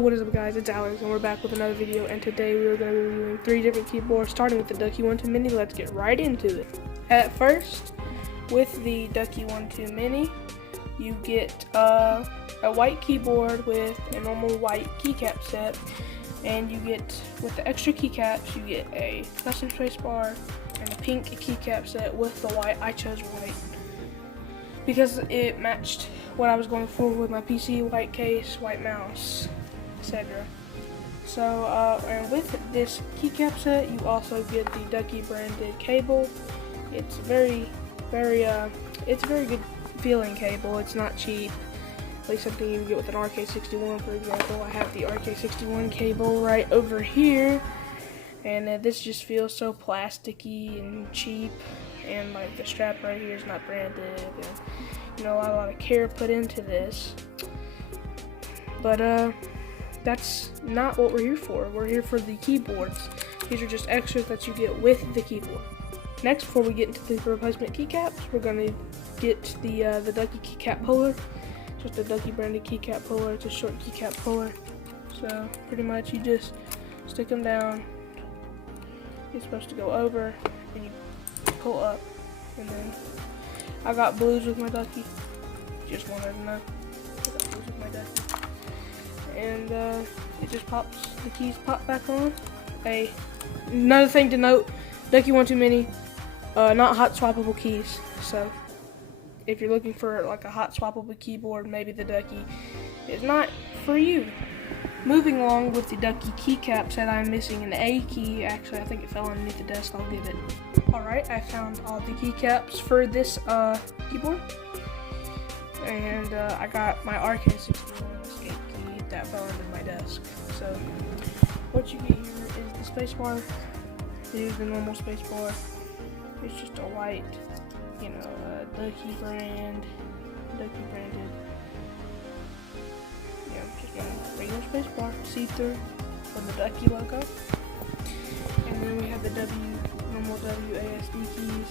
what is up guys, it's Alex and we're back with another video, and today we are going to be reviewing 3 different keyboards starting with the Ducky 1-2 Mini. Let's get right into it. At first, with the Ducky 1-2 Mini, you get a white keyboard with a normal white keycap set, and you get, with the extra keycaps, you get a custom spacebar and a pink keycap set with the white. I chose white because it matched what I was going for with my PC: white case, white mouse, etc. So, and with this keycap set, you also get the Ducky branded cable. It's it's a very good feeling cable. It's not cheap, like something you would get with an rk61, for example. I have the rk61 cable right over here, and this just feels so plasticky and cheap. And like the strap right here is not branded, and you know, a lot of care put into this. But that's not what we're here for. We're here for the keyboards. These are just extras that you get with the keyboard. Next, before we get into the replacement keycaps, we're gonna get the Ducky keycap puller. Just a Ducky branded keycap puller. It's a short keycap puller. So pretty much you just stick them down. It's supposed to go over, and you pull up, and then I got blues with my Ducky. Just wanted to know. I got blues with my Ducky. And it just pops, the keys pop back on. Another thing to note, Ducky 1-2 Mini, not hot swappable keys. So if you're looking for like a hot swappable keyboard, maybe the Ducky is not for you. Moving along with the Ducky keycap set, I'm missing an A key. Actually, I think it fell underneath the desk. I'll get it. Alright, I found all the keycaps for this keyboard. And I got my rk61 escape key that fell under my desk. So, what you get here is the spacebar. Here's the normal spacebar. It's just a white, you know, Ducky branded. Just a regular spacebar, see-through with the Ducky logo. And then we have the normal WASD keys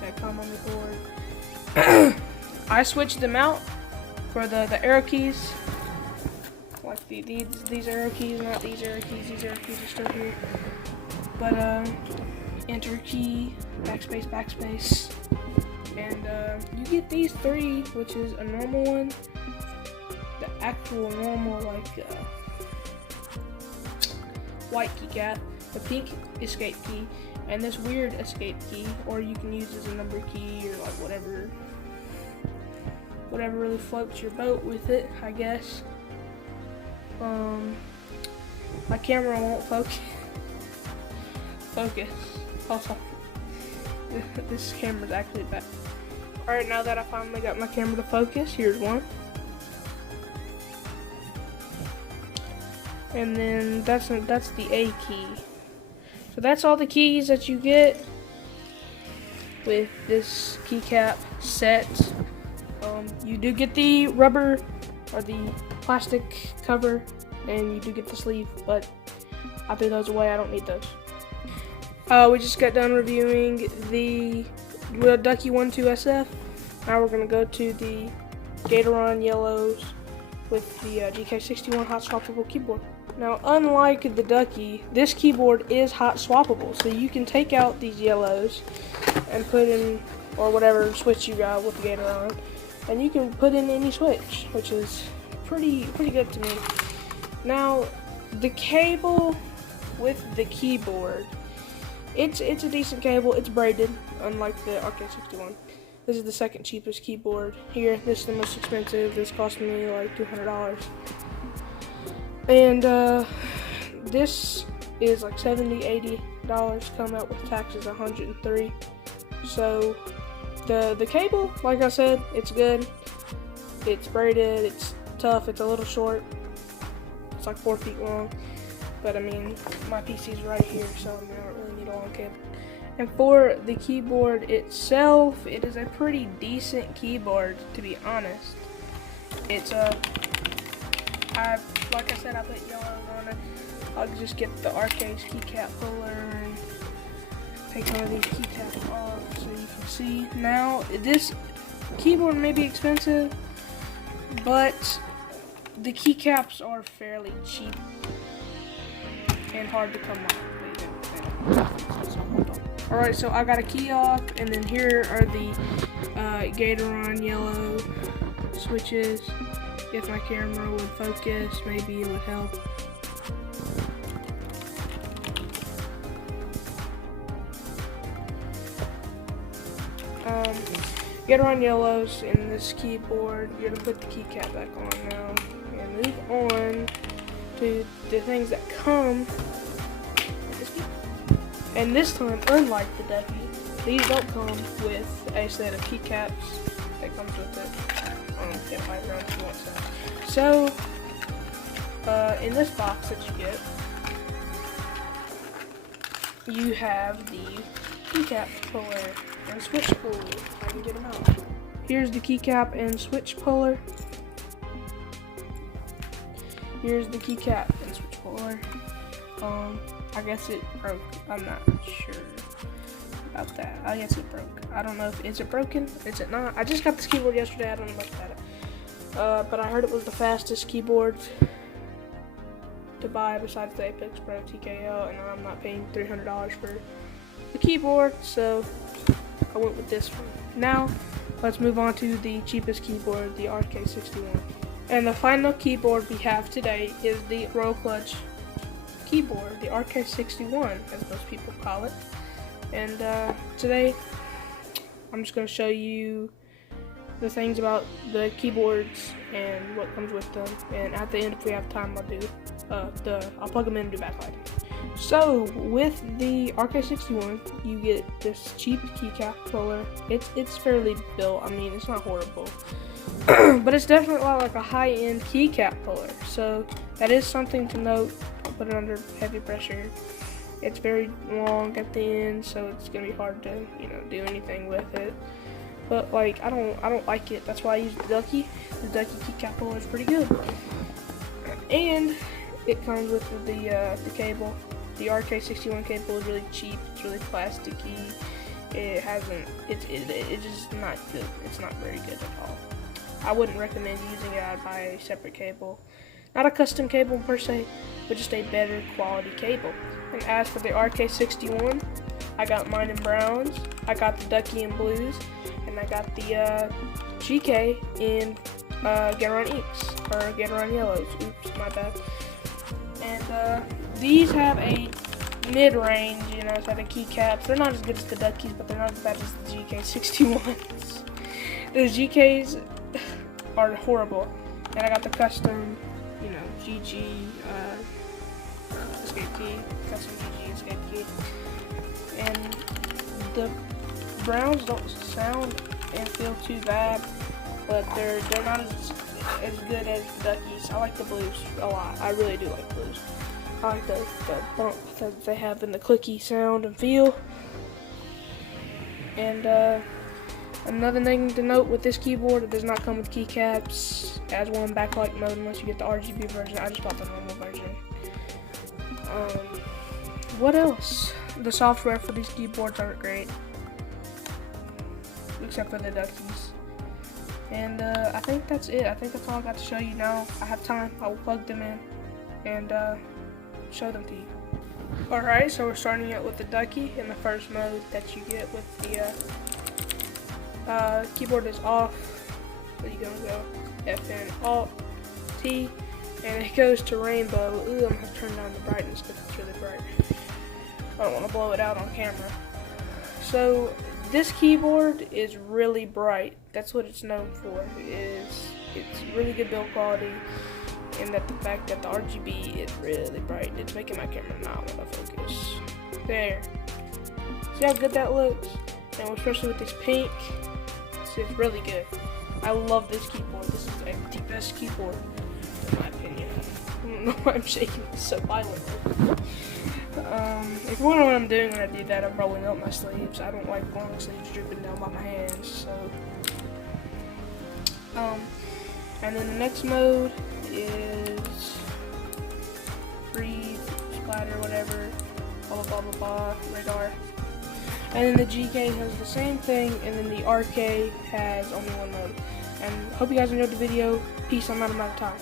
that come on the board. I switched them out for the arrow keys, like these arrow keys, not these arrow keys. These arrow keys are still here. But enter key, backspace, and you get these 3, which is a normal one, the actual normal white keycap, the pink escape key, and this weird escape key, or you can use as a number key, or like whatever really floats your boat with it, I guess. My camera won't focus. Also, this camera's actually bad. Alright, now that I finally got my camera to focus, here's one. And then that's the A key. So that's all the keys that you get with this keycap set. You do get the rubber or the plastic cover, and you do get the sleeve, but I threw those away. I don't need those. We just got done reviewing the Ducky 1-2 SF. Now we're gonna go to the Gatoron yellows with the gk61 hot swappable keyboard. Now, unlike the Ducky, this keyboard is hot swappable, so you can take out these yellows and put in, or whatever switch you got with the Gatoron, and you can put in any switch, which is pretty good to me. Now, the cable with the keyboard, it's a decent cable. It's braided, unlike the rk61. This is the second cheapest keyboard here. This is the most expensive. This cost me like $200. And this is like $70-$80. Come out with taxes $103. So the cable, like I said, it's good. It's braided. It's tough. It's a little short. It's like 4 feet long. But I mean, my PC's right here, so I mean, I don't really need a long cable. And for the keyboard itself, it is a pretty decent keyboard, to be honest. It's like I said, I put yellows on it. I'll just get the arcade keycap puller and take one of these keycaps off so you can see. Now, this keyboard may be expensive, but the keycaps are fairly cheap and hard to come by. Alright, so I got a key off, and then here are the Gatoron yellow switches. If my camera would focus, maybe it would help. Gatoron yellows in this keyboard. You're gonna put the keycap back on now and move on to the things that come with this keyboard. And this time, unlike the Ducky, these don't come with a set of keycaps that comes with it. Get my around if you want to. So, in this box that you get, you have the keycap puller and switch puller. I can get them out. Here's the keycap and switch puller. Here's the keycap and switch puller. I guess it broke. I'm not sure about that. I guess it broke. I don't know if is it broken? Is it not? I just got this keyboard yesterday. I don't know much about it. But I heard it was the fastest keyboard to buy besides the Apex Pro TKL, and I'm not paying $300 for the keyboard, so I went with this one. Now, let's move on to the cheapest keyboard, the rk61. And the final keyboard we have today is the Royal Clutch keyboard, the rk61, as most people call it. And today, I'm just going to show you the things about the keyboards and what comes with them. And at the end, if we have time, I'll plug them in and do backlighting. So with the rk61, you get this cheap keycap puller. It's fairly built. I mean, it's not horrible, but it's definitely like a high-end keycap puller. So that is something to note. I'll put it under heavy pressure. It's very long at the end, so it's gonna be hard to do anything with it. But like I don't like it. That's why I use the Ducky. The Ducky keycap puller is pretty good, and it comes with the cable. The rk61 cable is really cheap. It's really plasticky. It's just not good. It's not very good at all. I wouldn't recommend using it. I'd buy a separate cable. Not a custom cable per se, but just a better quality cable. And as for the rk61, I got mine in browns, I got the Ducky in blues, and I got the GK in Gatoron inks, or Gatoron yellows. Oops, my bad. And these have a mid-range, set of keycaps. They're not as good as the Duckies, but they're not as bad as the gk61s. The GKs are horrible. And I got the custom, GG escape key, custom GG escape key. And the browns don't sound and feel too bad, but they're not as good as the Duckies. I like the blues a lot. I really do like blues. I like the bump that they have in the clicky sound and feel. And another thing to note with this keyboard, it does not come with keycaps as one backlight mode unless you get the RGB version. I just bought the normal version. What else? The software for these keyboards aren't great, except for the Duckies. And I think that's it. I think that's all I got to show you now. I have time. I will plug them in and show them to you. Alright, so we're starting out with the Ducky in the first mode that you get with the keyboard is off. Where you gonna go? FN Alt T, and it goes to rainbow. Ooh, I'm gonna have to turn down the brightness because it's really bright. I don't want to blow it out on camera. So this keyboard is really bright. That's what it's known for. It's really good build quality, and that the fact that the RGB is really bright, it's making my camera not want to focus. There. See how good that looks? And especially with this pink, it's really good. I love this keyboard. This is the best keyboard in my opinion. I don't know why I'm shaking this so violently. If you wonder what I'm doing when I do that, I'm rolling up my sleeves. I don't like long sleeves dripping down by my hands, so. And then the next mode is breathe, splatter, whatever, blah blah blah blah, radar. And then the GK has the same thing, and then the RK has only one mode. And hope you guys enjoyed the video. Peace, I'm out of time.